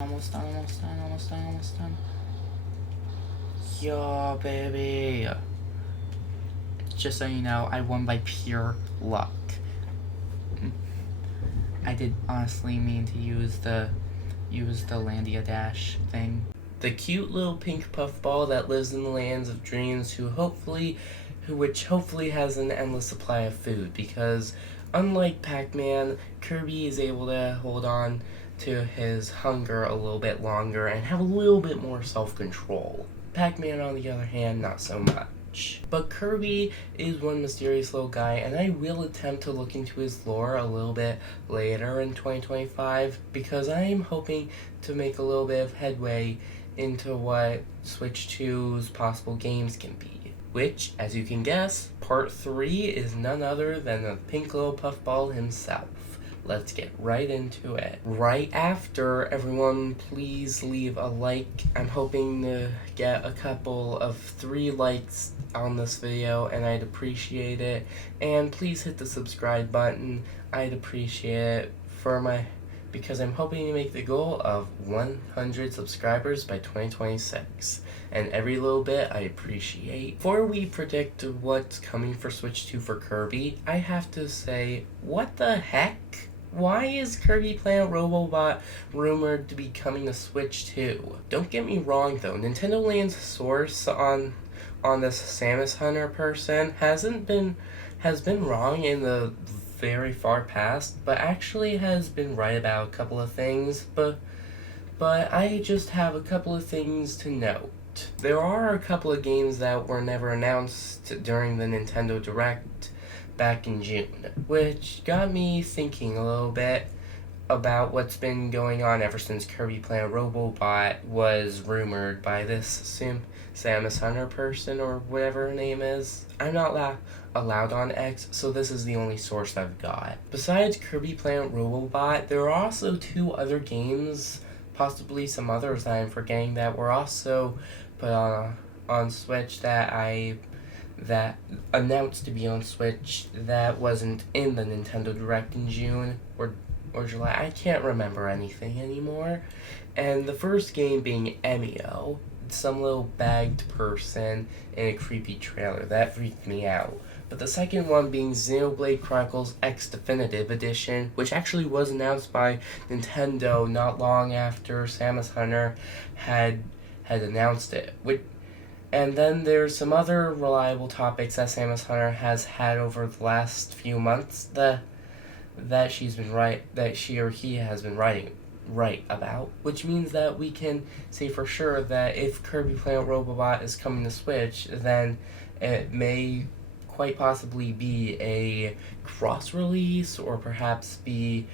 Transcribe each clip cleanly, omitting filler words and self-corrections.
Almost done, almost done, almost done, almost done. Yo, baby. Just so you know, I won by pure luck. I did honestly mean to use the Landia Dash thing. The cute little pink puffball that lives in the lands of dreams which hopefully has an endless supply of food, because unlike Pac-Man, Kirby is able to hold on to his hunger a little bit longer and have a little bit more self-control. Pac-Man, on the other hand, not so much. But Kirby is one mysterious little guy, and I will attempt to look into his lore a little bit later in 2025, because I am hoping to make a little bit of headway into what Switch 2's possible games can be. Which, as you can guess, part 3 is none other than the pink little puffball himself. Let's get right into it. Right after, everyone please leave a like. I'm hoping to get a couple of 3 likes on this video, and I'd appreciate it. And please hit the subscribe button. I'd appreciate it because I'm hoping to make the goal of 100 subscribers by 2026. And every little bit I appreciate. Before we predict what's coming for Switch 2 for Kirby, I have to say, what the heck? Why is Kirby Planet Robobot rumored to be coming to Switch 2? Don't get me wrong though, Nintendo Land's source on this Samus Hunter person has been wrong in the very far past, but actually has been right about a couple of things, but I just have a couple of things to note. There are a couple of games that were never announced during the Nintendo Direct back in June, which got me thinking a little bit about what's been going on ever since Kirby Planet Robobot was rumored by this Samus Hunter person, or whatever her name is. I'm not allowed on X, so this is the only source I've got. Besides Kirby Planet Robobot, there are also 2 other games, possibly some others that I'm forgetting, that were also put on Switch that announced to be on Switch that wasn't in the Nintendo Direct in June or July. I can't remember anything anymore. And the first game being Emio, some little bagged person in a creepy trailer. That freaked me out. But the second one being Xenoblade Chronicles X Definitive Edition, which actually was announced by Nintendo not long after Samus Hunter had announced it. And then there's some other reliable topics that Samus Hunter has had over the last few months that she or he has been writing about, which means that we can say for sure that if Kirby Planet Robobot is coming to Switch, then it may quite possibly be a cross-release, or perhaps be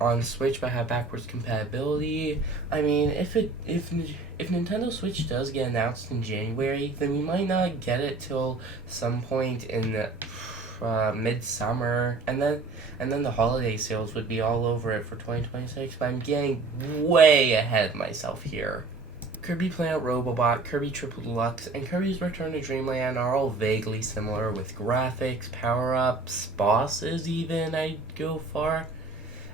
on Switch but have backwards compatibility. I mean, if Nintendo Switch does get announced in January, then we might not get it till some point in midsummer, and then the holiday sales would be all over it for 2026, but I'm getting way ahead of myself here. Kirby Planet Robobot, Kirby Triple Deluxe, and Kirby's Return to Dreamland are all vaguely similar with graphics, power-ups, bosses even, I'd go far.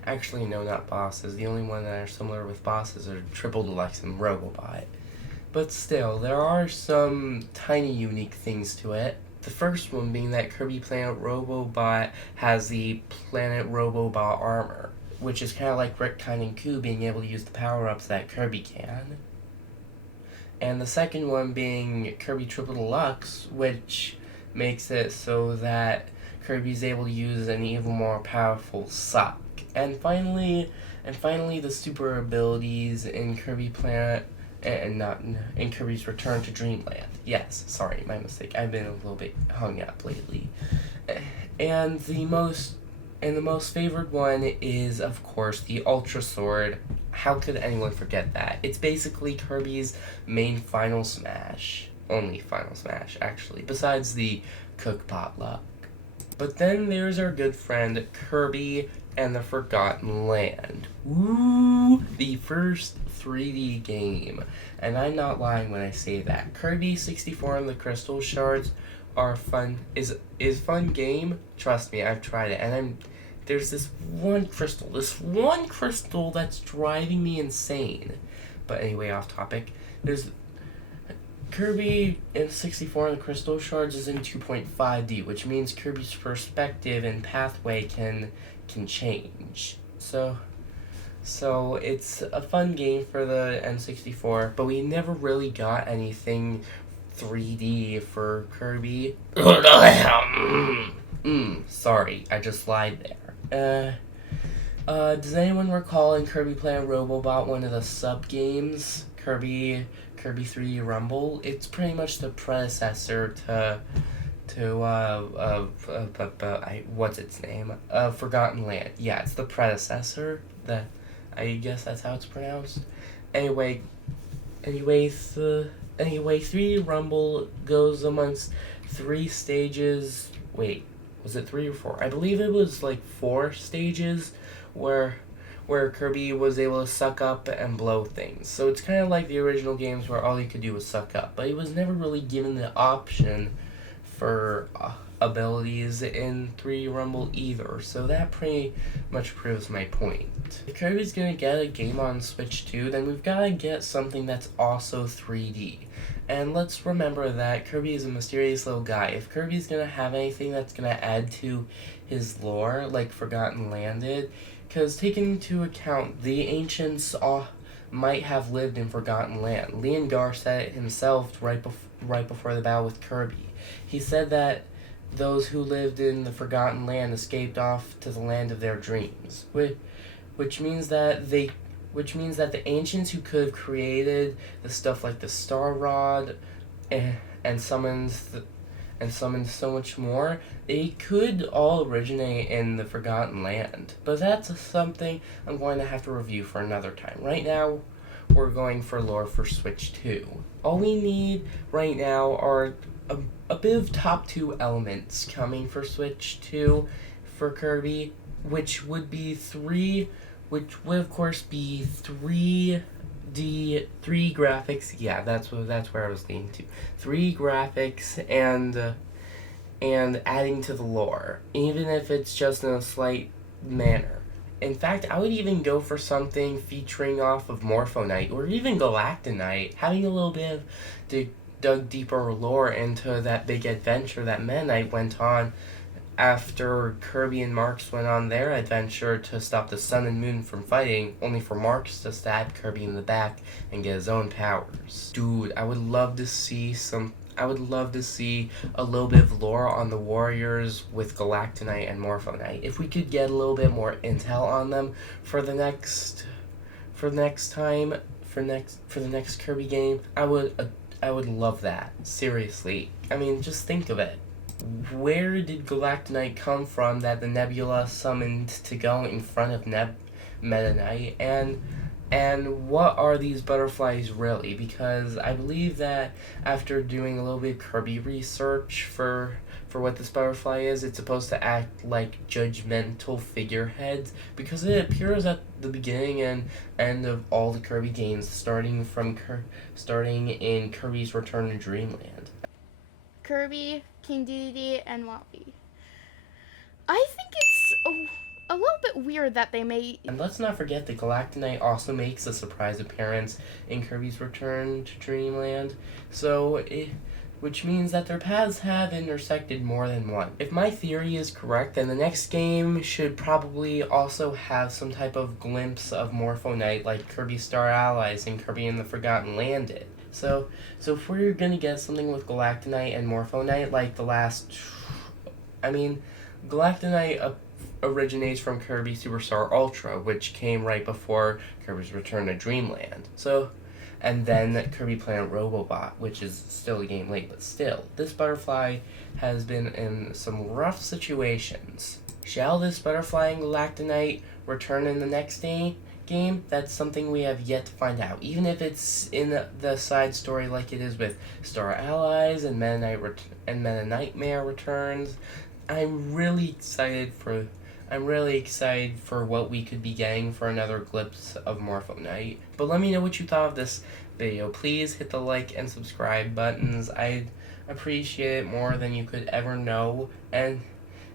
Actually, no, not bosses. The only one that are similar with bosses are Triple Deluxe and Robobot. But still, there are some tiny unique things to it. The first one being that Kirby Planet Robobot has the Planet Robobot armor, which is kind of like Riptide and Coup being able to use the power-ups that Kirby can. And the second one being Kirby Triple Deluxe, which makes it so that Kirby's able to use an even more powerful sock. And finally, the super abilities in Kirby Planet, and not in Kirby's Return to Dreamland. Yes, sorry, my mistake. I've been a little bit hung up lately. And the most favored one is, of course, the Ultra Sword. How could anyone forget that? It's basically Kirby's main Final Smash. Only Final Smash, actually, besides the Cook Potluck. But then there's our good friend Kirby and the Forgotten Land. Woo! The first 3D game. And I'm not lying when I say that. Kirby 64 and the Crystal Shards are fun. Is fun game. Trust me, I've tried it, and I'm there's this one crystal that's driving me insane. But anyway, off topic. There's Kirby in 64 and the Crystal Shards is in 2.5D, which means Kirby's perspective and pathway can change. So it's a fun game for the N64, but we never really got anything 3D for Kirby. Sorry, I just lied there. Does anyone recall in Kirby Planet Robobot one of the sub games, Kirby 3D Rumble? It's pretty much the predecessor to what's its name? Forgotten Land. Yeah, it's the predecessor. I guess that's how it's pronounced. Anyway, 3D Rumble goes amongst 3 stages. Wait, was it 3 or 4? I believe it was like 4 stages where Kirby was able to suck up and blow things. So it's kind of like the original games where all you could do was suck up, but he was never really given the option for abilities in 3D Rumble either, so that pretty much proves my point. If Kirby's gonna get a game on Switch 2, then we've gotta get something that's also 3D. And let's remember that Kirby is a mysterious little guy. If Kirby's gonna have anything that's gonna add to his lore, like Forgotten Land did, because taking into account the ancients might have lived in Forgotten Land. Leon Gar said it himself right before the battle with Kirby. He said that those who lived in the Forgotten Land escaped off to the land of their dreams, which means that the ancients who could have created the stuff like the Star Rod and summoned so much more, they could all originate in the Forgotten Land. But that's something I'm going to have to review for another time. Right now, we're going for lore for Switch 2. All we need right now are a bit of top 2 elements coming for Switch 2 for Kirby, which would of course be 3 graphics. Yeah, that's where I was leaning to. 3 graphics and adding to the lore, even if it's just in a slight manner. In fact, I would even go for something featuring off of Morpho-Knight or even Galactonite, having a little bit of dug deeper lore into that big adventure that Meta Knight went on after Kirby and Marx went on their adventure to stop the Sun and Moon from fighting, only for Marx to stab Kirby in the back and get his own powers. Dude, I would love to see a little bit of lore on the Warriors with Galactonite and Morpho-Knight. If we could get a little bit more intel on them for the next Kirby game, I would love that. Seriously. I mean, just think of it. Where did Galactonite come from that the Nebula summoned to go in front of Meta Knight? And what are these butterflies really? Because I believe that after doing a little bit of Kirby research for what this butterfly is, it's supposed to act like judgmental figureheads, because it appears at the beginning and end of all the Kirby games, starting in Kirby's Return to Dreamland. Kirby, King Dedede, and Waluigi. I think it's a little bit weird that they may... And let's not forget that Galactonite also makes a surprise appearance in Kirby's Return to Dreamland, which means that their paths have intersected more than once. If my theory is correct, then the next game should probably also have some type of glimpse of Morpho-Knight like Kirby Star Allies and Kirby in the Forgotten Land did. So if we're gonna get something with Galactonite and Morpho-Knight like the last... I mean, Galactonite originates from Kirby Superstar Ultra, which came right before Kirby's Return to Dreamland. And then Kirby Planet Robobot, which is still a game late, but still, this butterfly has been in some rough situations. Shall this butterfly and Galactonite return in the next game? That's something we have yet to find out. Even if it's in the side story like it is with Star Allies and Meta Nightmare returns, I'm really excited for what we could be getting for another glimpse of Morpho-Knight. But let me know what you thought of this video. Please hit the like and subscribe buttons. I'd appreciate it more than you could ever know. And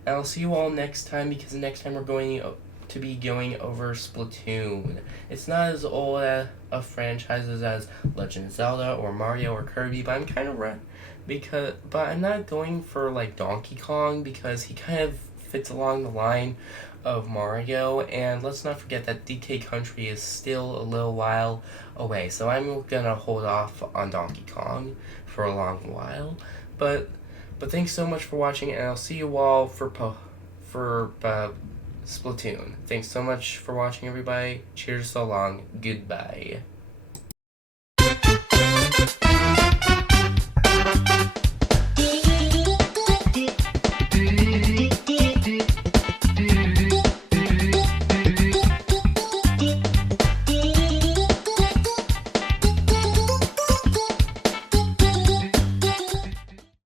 And I'll see you all next time, because next time we're going to be going over Splatoon. It's not as old of franchises as Legend of Zelda or Mario or Kirby, but I'm kind of but I'm not going for like Donkey Kong, because he kind of fits along the line of Mario, and let's not forget that DK Country is still a little while away, so I'm gonna hold off on Donkey Kong for a long while. But thanks so much for watching, and I'll see you all for Splatoon. Thanks so much for watching, everybody. Cheers, so long, goodbye.